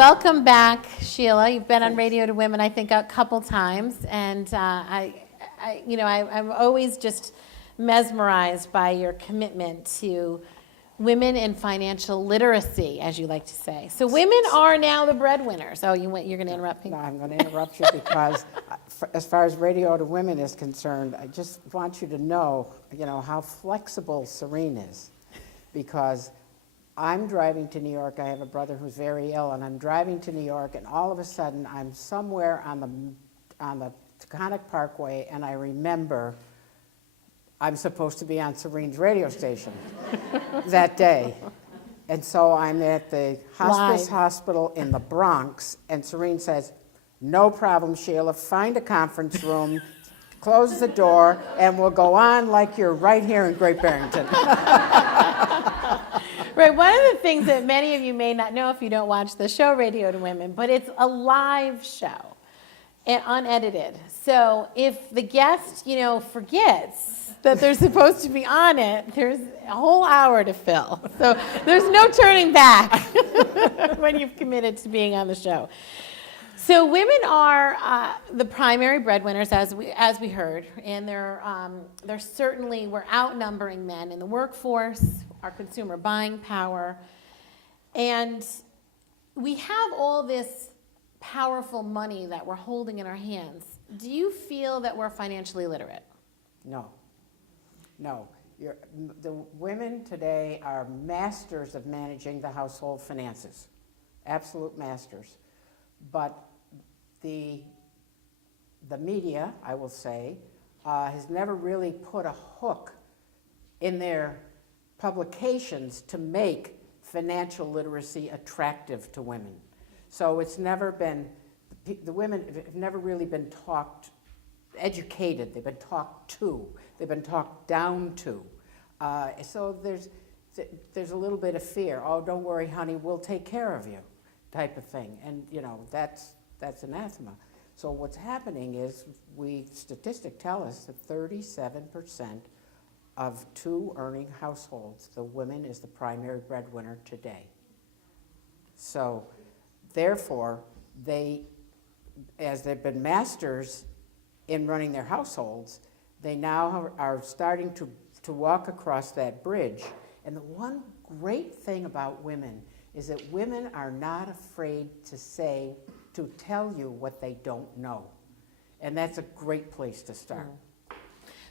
welcome back, Sheila. You've been on Radio to Women, I think, a couple times, and I'm always just mesmerized by your commitment to women and financial literacy, as you like to say. So women are now the breadwinners. Oh, you're going to interrupt me? No, I'm going to interrupt you because as far as Radio to Women is concerned, I just want you to know, how flexible Serene is. Because I'm driving to New York. I have a brother who's very ill, and I'm driving to New York, and all of a sudden I'm somewhere on the Taconic Parkway, and I remember I'm supposed to be on Serene's radio station that day. And so I'm at the hospice hospital in the Bronx, and Serene says, "No problem, Sheila, find a conference room, close the door, and we'll go on like you're right here in Great Barrington." Right, one of the things that many of you may not know if you don't watch the show Radio to Women, but it's a live show, and unedited. So if the guest, forgets that they're supposed to be on it, there's a whole hour to fill. So there's no turning back when you've committed to being on the show. So women are the primary breadwinners, as we heard, and they're certainly, we're outnumbering men in the workforce, our consumer buying power, and we have all this powerful money that we're holding in our hands. Do you feel that we're financially literate? No. The women today are masters of managing the household finances, absolute masters. But the media, I will say, has never really put a hook in their publications to make financial literacy attractive to women. So it's never been, the women have never really been educated, they've been talked to, they've been talked down to. So there's a little bit of fear. "Oh, don't worry, honey, we'll take care of you," type of thing. And that's anathema. So what's happening is statistics tell us that 37% of two earning households, the woman is the primary breadwinner today. So therefore, as they've been masters in running their households, they now are starting to walk across that bridge. And the one great thing about women is that women are not afraid to tell you what they don't know. And that's a great place to start.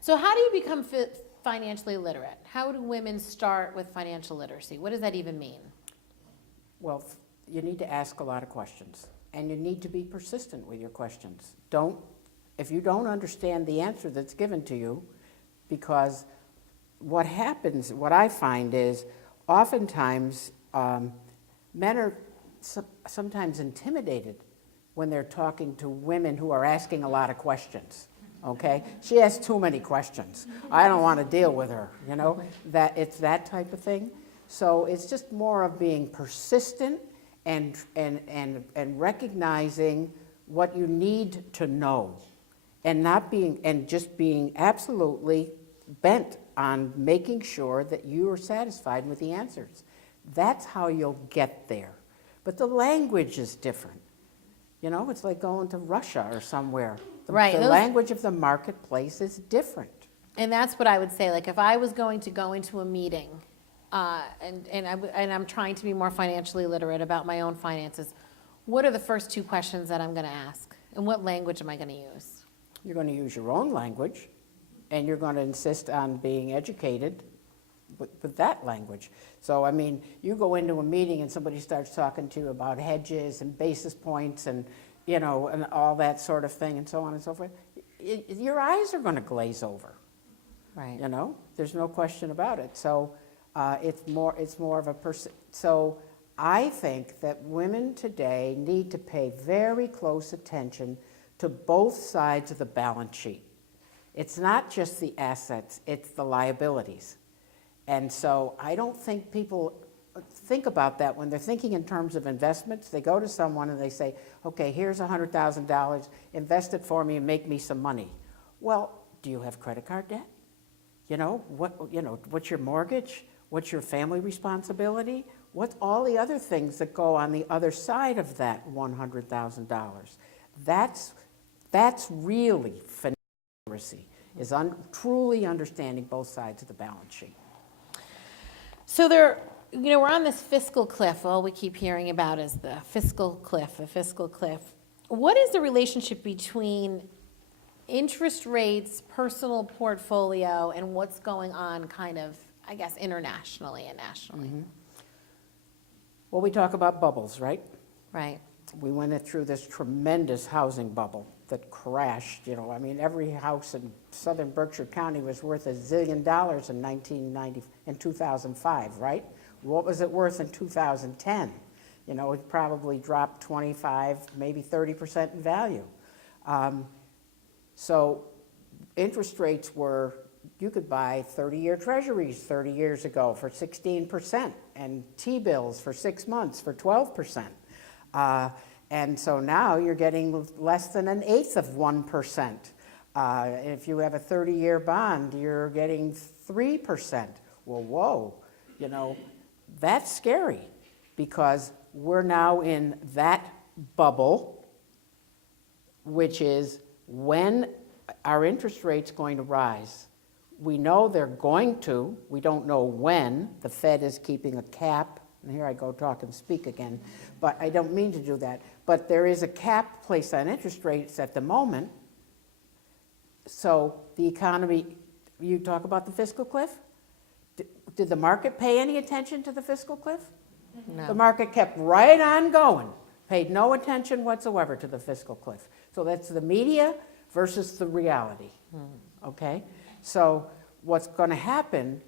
So how do you become financially literate? How do women start with financial literacy? What does that even mean? Well, you need to ask a lot of questions, and you need to be persistent with your questions. If you don't understand the answer that's given to you, because what happens, what I find is, oftentimes men are sometimes intimidated when they're talking to women who are asking a lot of questions. Okay, she asks too many questions. I don't want to deal with her. That it's that type of thing. So it's just more of being persistent and recognizing what you need to know, and just being absolutely bent on making sure that you are satisfied with the answers. That's how you'll get there. But the language is different. It's like going to Russia or somewhere. The language of the marketplace is different. And that's what I would say. Like if I was going to go into a meeting and I'm trying to be more financially literate about my own finances, what are the first two questions that I'm going to ask? And what language am I going to use? You're going to use your own language, and you're going to insist on being educated with that language. So, you go into a meeting and somebody starts talking to you about hedges and basis points and, and all that sort of thing and so on and so forth. Your eyes are going to glaze over. Right. There's no question about it. So it's more of a person. So I think that women today need to pay very close attention to both sides of the balance sheet. It's not just the assets, it's the liabilities. And so I don't think people think about that when they're thinking in terms of investments. They go to someone and they say, "Okay, here's $100,000, invest it for me and make me some money." Well, do you have credit card debt? What's your mortgage? What's your family responsibility? What's all the other things that go on the other side of that $100,000? That's really financial literacy, is truly understanding both sides of the balance sheet. So we're on this fiscal cliff. All we keep hearing about is the fiscal cliff, the fiscal cliff. What is the relationship between interest rates, personal portfolio, and what's going on kind of, I guess, internationally and nationally? Mm-hmm. Well, we talk about bubbles, right? Right. We went through this tremendous housing bubble that crashed. I mean, every house in southern Berkshire County was worth $1 zillion in 2005, right? What was it worth in 2010? It probably dropped 25, maybe 30% in value. So interest rates you could buy 30-year treasuries 30 years ago for 16% and T-bills for 6 months for 12%. And so now you're getting less than 1/8 of 1%. If you have a 30-year bond, you're getting 3%. Well, whoa, that's scary, because we're now in that bubble, which is when our interest rate's going to rise. We know they're going to. We don't know when. The Fed is keeping a cap. And here I go talk and speak again. But I don't mean to do that. But there is a cap placed on interest rates at the moment. So the economy, you talk about the fiscal cliff? Did the market pay any attention to the fiscal cliff? No. The market kept right on going, paid no attention whatsoever to the fiscal cliff. So that's the media versus the reality, okay? So what's going to happen,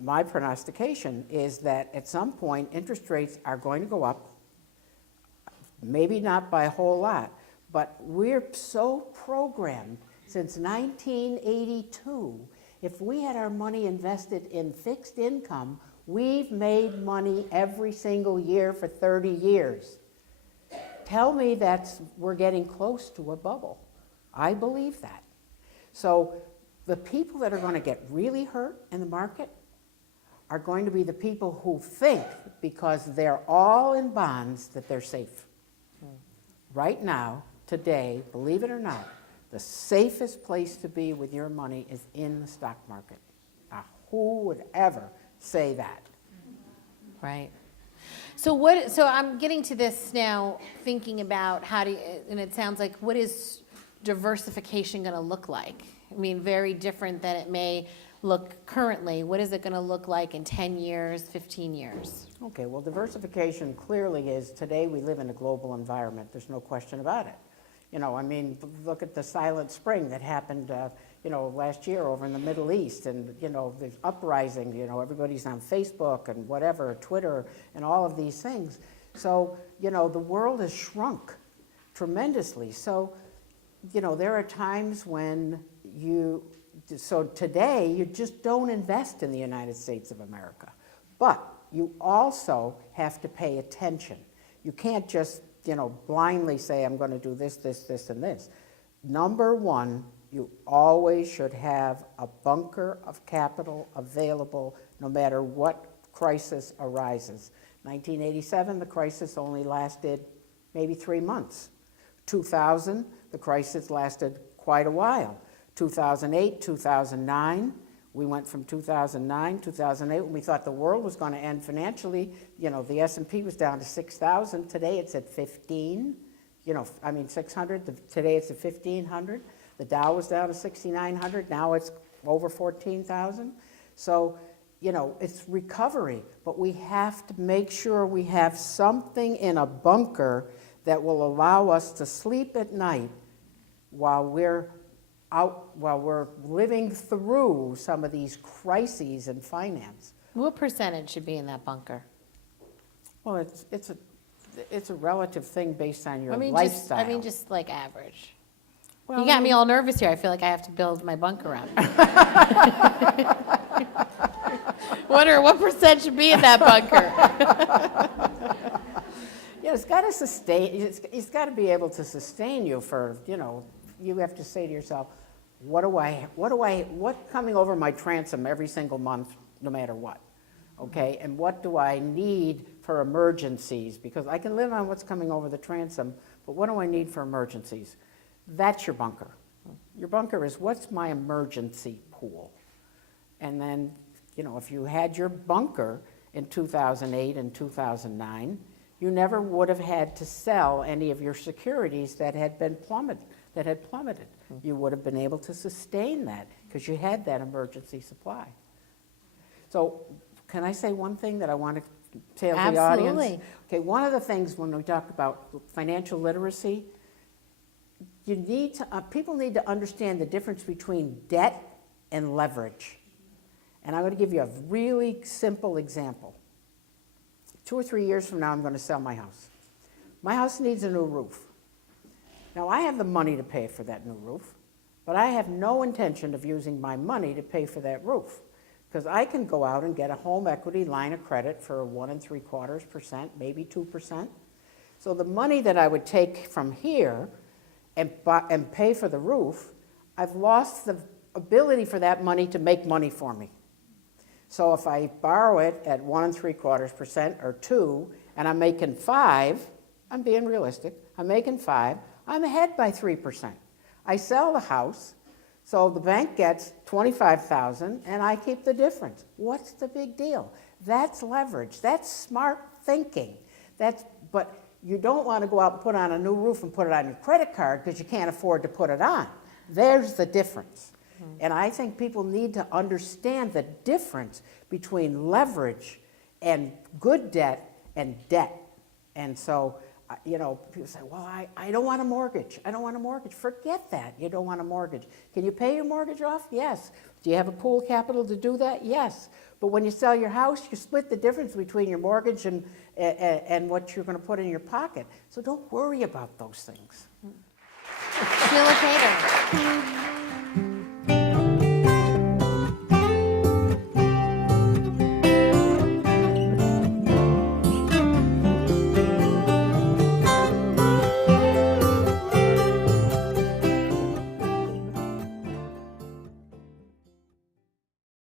my prognostication, is that at some point interest rates are going to go up, maybe not by a whole lot, but we're so programmed since 1982. If we had our money invested in fixed income, we've made money every single year for 30 years. Tell me we're getting close to a bubble. I believe that. So the people that are going to get really hurt in the market are going to be the people who think, because they're all in bonds, that they're safe. Right now, today, believe it or not, the safest place to be with your money is in the stock market. Now, who would ever say that? Right. So I'm getting to this now, thinking about and it sounds like, what is diversification going to look like? I mean, very different than it may look currently. What is it going to look like in 10 years, 15 years? Okay, well, diversification clearly is, today we live in a global environment. There's no question about it. I mean, look at the silent spring that happened, last year over in the Middle East, and, there's uprising, everybody's on Facebook and whatever, Twitter, and all of these things. So, the world has shrunk tremendously. So, there are times when so today you just don't invest in the United States of America. But you also have to pay attention. You can't just, blindly say, I'm going to do this, this, this, and this. Number one, you always should have a bunker of capital available no matter what crisis arises. 1987, the crisis only lasted maybe 3 months. 2000, the crisis lasted quite a while. 2008, 2009, we went from 2009, 2008, when we thought the world was going to end financially, the S&P was down to 6,000. Today it's at 15, 600. Today it's at 1,500. The Dow was down to 6,900. Now it's over 14,000. So, it's recovery, but we have to make sure we have something in a bunker that will allow us to sleep at night while we're living through some of these crises in finance. What percentage should be in that bunker? Well, it's a relative thing based on your lifestyle. Just like average. Well, You got me all nervous here. I feel like I have to build my bunker up. Wonder what percent should be in that bunker. It's got to sustain. It's got to be able to sustain you for. You have to say to yourself, what's coming over my transom every single month, no matter what? okay? And what do I need for emergencies? Because I can live on what's coming over the transom, but what do I need for emergencies? That's your bunker. Your bunker is, what's my emergency pool? And then, you know, if you had your bunker in 2008 and 2009, you never would have had to sell any of your securities that had plummeted. You would have been able to sustain that because you had that emergency supply. So can I say one thing that I want to tell the audience? Absolutely. Okay, one of the things when we talk about financial literacy, you need to, people need to understand the difference between debt and leverage. And I'm going to give you a really simple example. 2 or 3 years from now, I'm going to sell my house. My house needs a new roof. Now, I have the money to pay for that new roof, but I have no intention of using my money to pay for that roof, because I can go out and get a home equity line of credit for 1 3/4%, maybe 2%. So the money that I would take from here and pay for the roof, I've lost the ability for that money to make money for me. So if I borrow it at 1 3/4% or 2, and I'm making 5, I'm being realistic, I'm making 5, I'm ahead by 3%. I sell the house, so the bank gets $25,000 and I keep the difference. What's the big deal? That's leverage, that's smart thinking. But you don't want to go out and put on a new roof and put it on your credit card because you can't afford to put it on. There's the difference. And I think people need to understand the difference between leverage and good debt and debt. And so, you know, people say, well, I don't want a mortgage. I don't want a mortgage. Forget that. You don't want a mortgage. Can you pay your mortgage off? Yes. Do you have a pool capital to do that? Yes. But when you sell your house, you split the difference between your mortgage and what you're going to put in your pocket. So don't worry about those things. SheilaKeator.